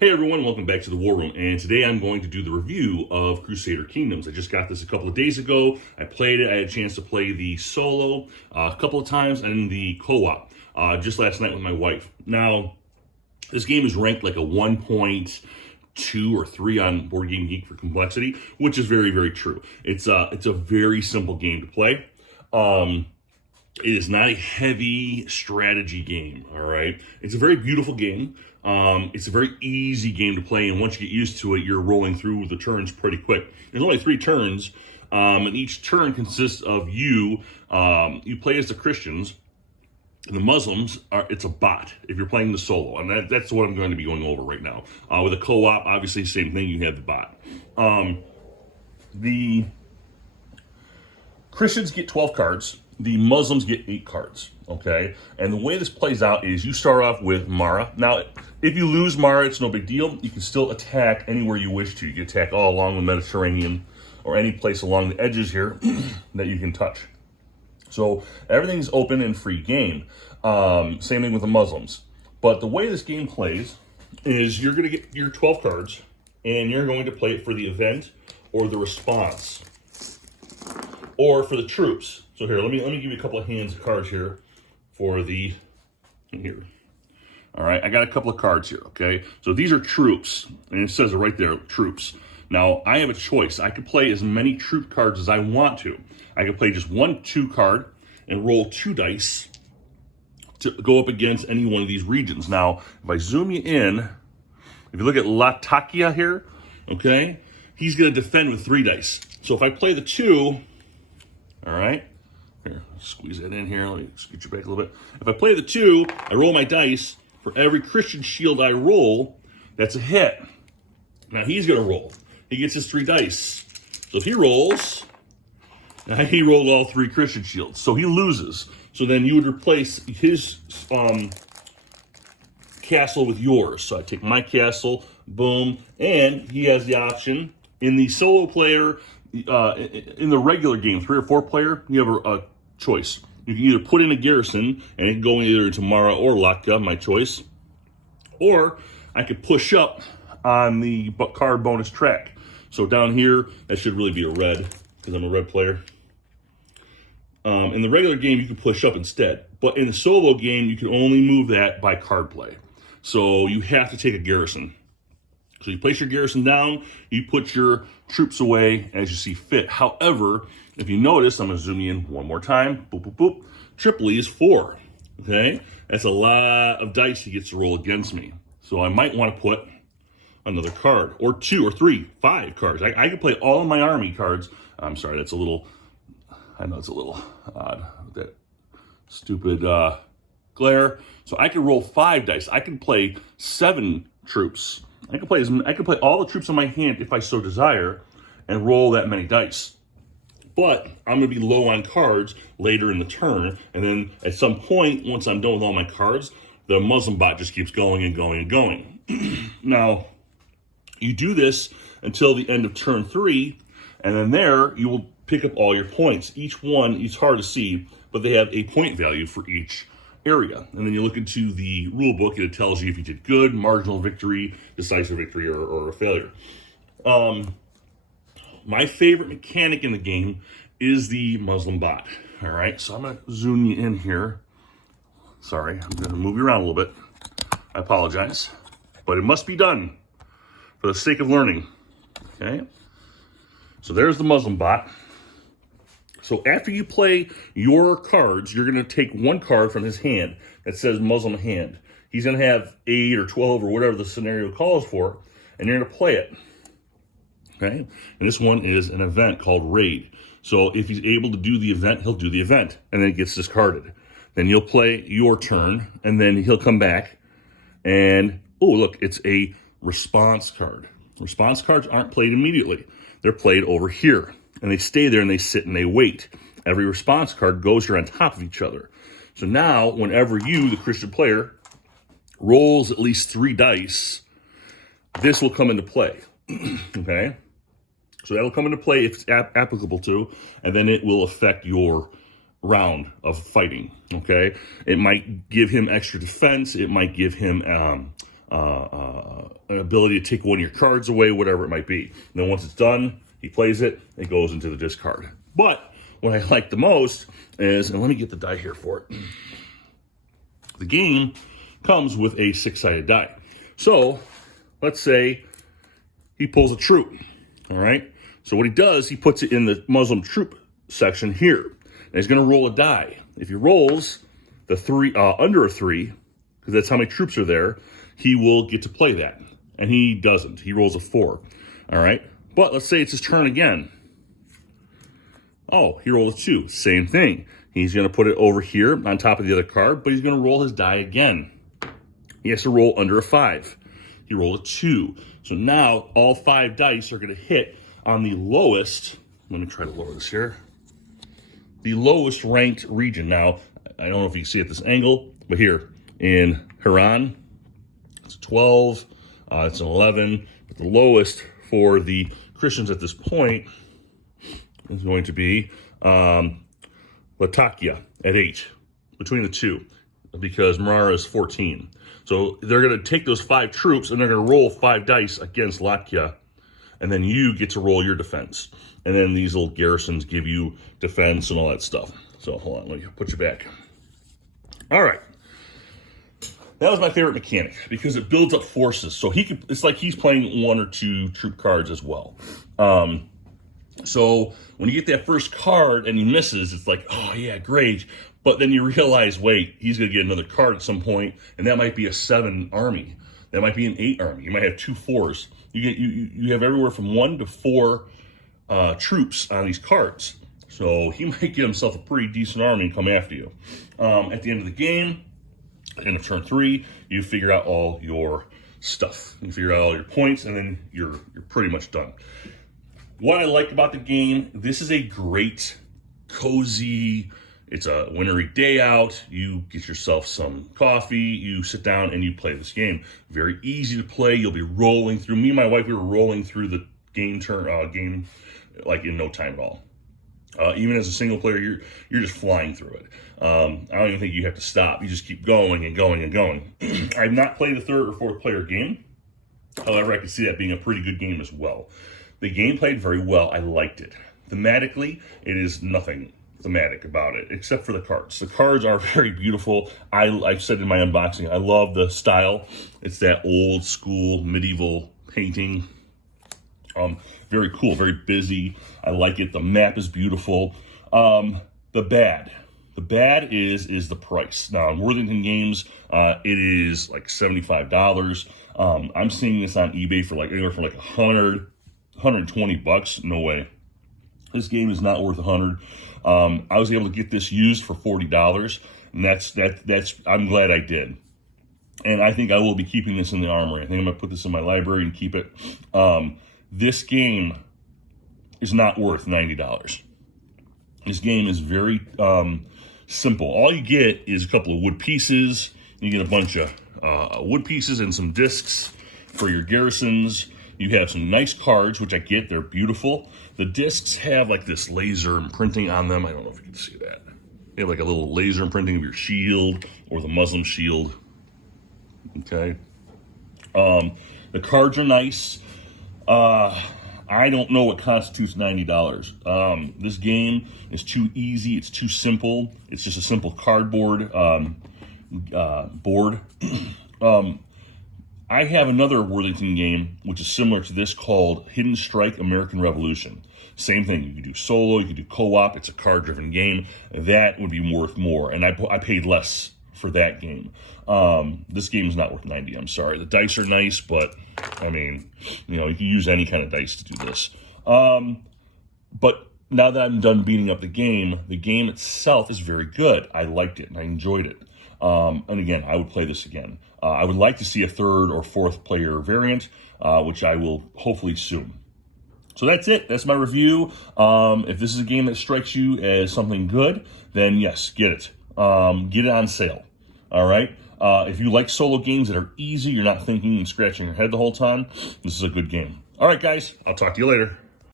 Hey everyone, welcome back to the War Room, and today I'm going to do the review of Crusader Kingdoms. I just got this a couple of days ago. I played it. I had a chance to play the solo a couple of times and the co-op just last night with my wife. Now, this game is ranked like a 1.2 or 3 on Board Game Geek for complexity, which is very, very true. It's a very simple game to play. It is not a heavy strategy game, all right? It's a very beautiful game. It's a very easy game to play, and once you get used to it, you're rolling through the turns pretty quick. There's only 3 turns, and each turn consists of you play as the Christians, and the Muslims it's a bot if you're playing the solo, and that's what I'm going to be going over right now. With a co-op, obviously, same thing, you have the bot. The Christians get 12 cards. The Muslims get 8 cards, okay? And the way this plays out is you start off with Mara. Now, if you lose Mara, it's no big deal. You can still attack anywhere you wish to. You can attack all along the Mediterranean or any place along the edges here that you can touch. So everything's open and free game. Same thing with the Muslims. But the way this game plays is you're going to get your 12 cards, and you're going to play it for the event or the response or for the troops. So here, let me give you a couple of hands of cards here for the, here. All right, I got a couple of cards here, okay? So these are troops, and it says it right there, troops. Now, I have a choice. I can play as many troop cards as I want to. I can play just 1 2 card and roll 2 dice to go up against any one of these regions. Now, if I zoom you in, if you look at Latakia here, okay, he's going to defend with 3 dice. So if I play the 2, all right, here, squeeze that in here. Let me scoot you back a little bit. If I play the 2, I roll my dice. For every Christian shield I roll, that's a hit. Now he's going to roll. He gets his 3 dice. So if he rolls, now he rolled all 3 Christian shields. So he loses. So then you would replace his castle with yours. So I take my castle, boom, and he has the option in the solo player. In the regular game, 3 or 4 player, you have a choice. You can either put in a garrison, and it can go either to Mara or Latka, my choice, or I could push up on the card bonus track. So down here, that should really be a red, because I'm a red player. In the regular game, you can push up instead. But in the solo game, you can only move that by card play. So you have to take a garrison. So you place your garrison down, you put your troops away as you see fit. However, if you notice, I'm going to zoom you in one more time. Boop, boop, boop. Tripoli is 4. Okay? That's a lot of dice he gets to roll against me. So I might want to put another card, or 2 or 3, 5 cards. I can play all of my army cards. I'm sorry, that's a little, I know it's a little odd, that stupid glare. So I can roll 5 dice. I can play 7 troops. I can play all the troops on my hand if I so desire and roll that many dice. But I'm going to be low on cards later in the turn, and then at some point, once I'm done with all my cards, the Muslim bot just keeps going and going and going. Now, you do this until the end of turn 3, and then there you will pick up all your points. Each one, it's hard to see, but they have a point value for each area. And then you look into the rule book, and it tells you if you did good, marginal victory, decisive victory, or a failure. My favorite mechanic in the game is the Muslim bot. All right, so I'm going to zoom you in here. Sorry, I'm going to move you around a little bit. I apologize, but it must be done for the sake of learning. Okay, so there's the Muslim bot. So after you play your cards, you're going to take 1 card from his hand that says Muslim hand. He's going to have 8 or 12 or whatever the scenario calls for, and you're going to play it. Okay? And this one is an event called Raid. So if he's able to do the event, he'll do the event, and then it gets discarded. Then you'll play your turn, and then he'll come back, and, oh, look, it's a response card. Response cards aren't played immediately. They're played over here. And they stay there and they sit and they wait. Every response card goes here on top of each other. So now, whenever you, the Christian player, rolls at least 3 dice, this will come into play. Okay? So that'll come into play if it's applicable to, and then it will affect your round of fighting. Okay? It might give him extra defense. It might give him an ability to take one of your cards away, whatever it might be. And then once it's done, he plays it, it goes into the discard. But what I like the most is, and let me get the die here for it. The game comes with a 6-sided die. So let's say he pulls a troop, all right? So what he does, he puts it in the Muslim troop section here. And he's going to roll a die. If he rolls the 3 under a 3, because that's how many troops are there, he will get to play that. And he doesn't. He rolls a 4, all right? But let's say it's his turn again. Oh, he rolled a 2. Same thing. He's going to put it over here on top of the other card, but he's going to roll his die again. He has to roll under a 5. He rolled a 2. So now all 5 dice are going to hit on the lowest. Let me try to lower this here. The lowest ranked region. Now, I don't know if you can see at this angle, but here in Iran, it's a 12, it's an 11. But the lowest for the Christians at this point is going to be Latakia at 8, between the two, because Marara is 14. So they're going to take those 5 troops and they're going to roll 5 dice against Latkia, and then you get to roll your defense. And then these little garrisons give you defense and all that stuff. So hold on, let me put you back. All right. That was my favorite mechanic because it builds up forces. So it's like he's playing 1 or 2 troop cards as well. So when you get that first card and he misses, it's like, oh yeah, great. But then you realize, wait, he's going to get another card at some point, and that might be a 7 army. That might be an 8 army. You might have 2 4s. You have everywhere from 1 to 4 troops on these cards. So he might get himself a pretty decent army and come after you. At the end of the game, at the end of turn 3, you figure out all your stuff. You figure out all your points, and then you're pretty much done. What I like about the game, this is a great, cozy, it's a wintry day out. You get yourself some coffee, you sit down and you play this game. Very easy to play. You'll be rolling through. Me and my wife, we were rolling through the game like in no time at all. Even as a single player, you're just flying through it. I don't even think you have to stop. You just keep going and going and going. I've not played a 3rd or 4th player game. However, I can see that being a pretty good game as well. The game played very well. I liked it. Thematically, it is nothing thematic about it, except for the cards. The cards are very beautiful. I've said in my unboxing, I love the style. It's that old school medieval painting. Very cool, very busy. I like it. The map is beautiful. The bad is the price. Now, in Worthington Games, it is like $75. I'm seeing this on eBay for like anywhere from like $100, $120. No way. This game is not worth $100. I was able to get this used for $40, and that's I'm glad I did. And I think I will be keeping this in the armory. I think I'm gonna put this in my library and keep it. This game is not worth $90. This game is very simple. All you get is a couple of wood pieces. You get a bunch of wood pieces and some discs for your garrisons. You have some nice cards, which I get. They're beautiful. The discs have like this laser imprinting on them. I don't know if you can see that. They have like a little laser imprinting of your shield or the Muslim shield. Okay. The cards are nice. I don't know what constitutes $90. This game is too easy. It's too simple. It's just a simple cardboard board. I have another Worthington game, which is similar to this, called Hidden Strike American Revolution. Same thing. You can do solo. You can do co-op. It's a card-driven game. That would be worth more, and I paid less for that game. This game is not worth $90. I'm sorry. The dice are nice, but I mean, you can use any kind of dice to do this. But now that I'm done beating up the game itself is very good. I liked it and I enjoyed it. And again, I would play this again. I would like to see a 3rd or 4th player variant, which I will hopefully soon. So that's it. That's my review. If this is a game that strikes you as something good, then yes, get it. Get it on sale. All right. If you like solo games that are easy, you're not thinking and scratching your head the whole time, this is a good game. All right, guys. I'll talk to you later.